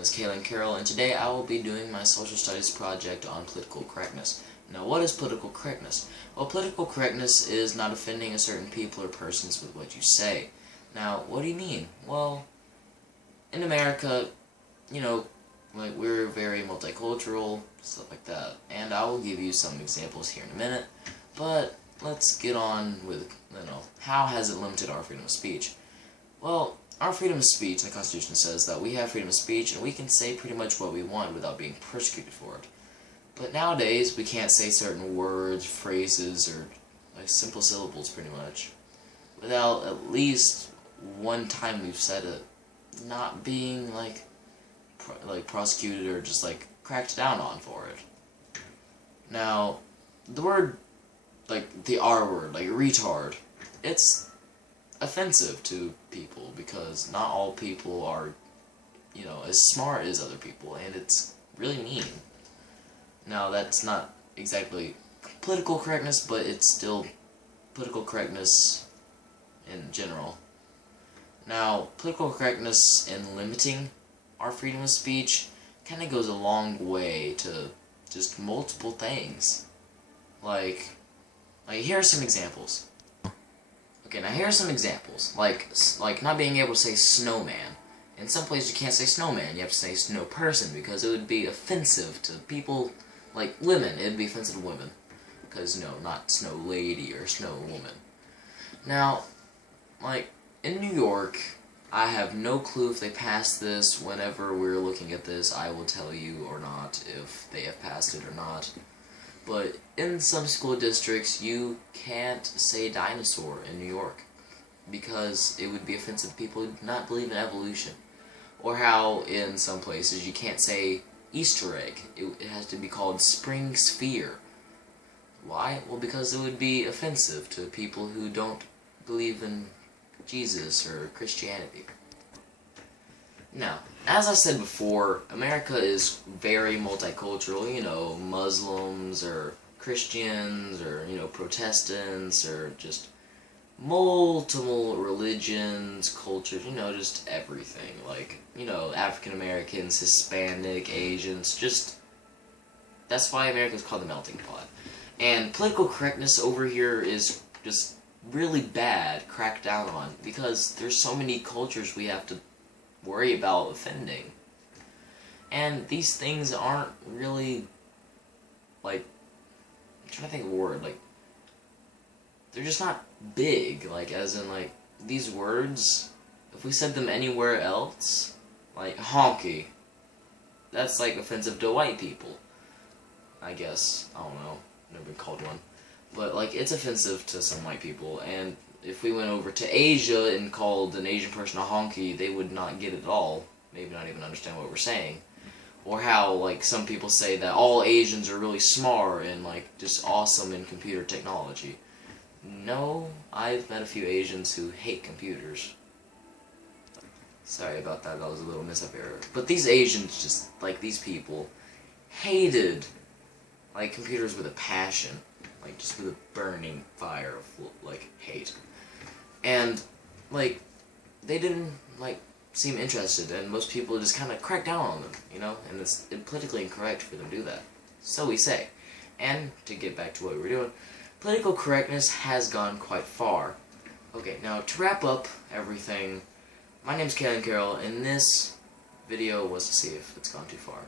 is Kaylin Carroll, and today I will be doing my social studies project on political correctness. Now, what is political correctness? Well, political correctness is not offending a certain people or persons with what you say. Now, what do you mean? Well, in America, like we're very multicultural, stuff like that, and I will give you some examples here in a minute, but let's get on with, how has it limited our freedom of speech? Well, our freedom of speech, the Constitution says that we have freedom of speech and we can say pretty much what we want without being persecuted for it. But nowadays, we can't say certain words, phrases, or simple syllables pretty much without at least one time we've said it not being prosecuted or just cracked down on for it. Now, the word, the R word, retard, it's offensive to people because not all people are, as smart as other people, and it's really mean. Now, that's not exactly political correctness, but it's still political correctness in general. Now, political correctness in limiting our freedom of speech kind of goes a long way to just multiple things. Here are some examples. Okay, now here are some examples. Like not being able to say snowman. In some places you can't say snowman, you have to say snow person because it would be offensive to people, like women. It would be offensive to women. Because, not snow lady or snow woman. Now, in New York, I have no clue if they passed this. Whenever we're looking at this, I will tell you or not if they have passed it or not. But in some school districts, you can't say dinosaur in New York because it would be offensive to people who do not believe in evolution. Or how in some places you can't say Easter egg. It has to be called spring sphere. Why? Well, because it would be offensive to people who don't believe in Jesus or Christianity. Now, as I said before, America is very multicultural, Muslims or Christians or, Protestants or just multiple religions, cultures, just everything. African Americans, Hispanic, Asians, that's why America is called the melting pot. And political correctness over here is just really bad, cracked down on, because there's so many cultures we have to worry about offending. And these things aren't really, I'm trying to think of a word, they're just not big, as in, these words, if we said them anywhere else, honky, that's, offensive to white people, I guess. I don't know, never been called one. But, it's offensive to some white people, and if we went over to Asia and called an Asian person a honky, they would not get it at all, maybe not even understand what we're saying. Or how, some people say that all Asians are really smart and, just awesome in computer technology. No, I've met a few Asians who hate computers. Sorry about that, that was a little mishap error. But these Asians, just, these people, hated, computers with a passion. Just with a burning fire of, hate. And, they didn't, seem interested, and most people just kind of crack down on them, and it's politically incorrect for them to do that. So we say. And, to get back to what we were doing, political correctness has gone quite far. Okay, now, to wrap up everything, my name's Kaylin Carroll, and this video was to see if it's gone too far.